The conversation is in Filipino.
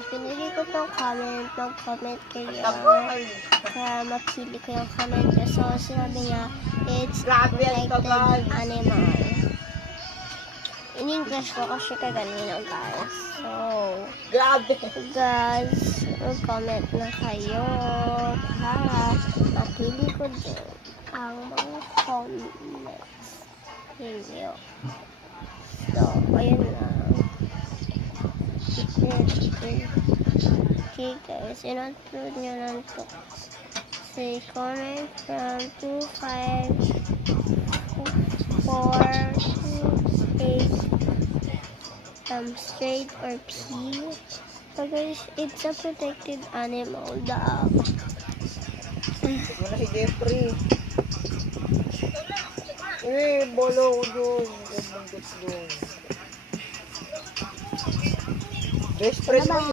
guys, pinili ko tong comment. Mag-comment kayo. Kaya mapili ko yung comment niya. So, sinabi niya, it's protected animal. In English ko kasi kaganino guys. So, guys, mag-comment na kayo para mapili ko din ang mga comments ninyo. So, ayun lang. Okay guys, in-upload nyo lang to. Say comment from 2548 straight or P. So guys, it's a protected animal, dog. Ito na si Jeffrey. Bolo ko doon. Best friend mo.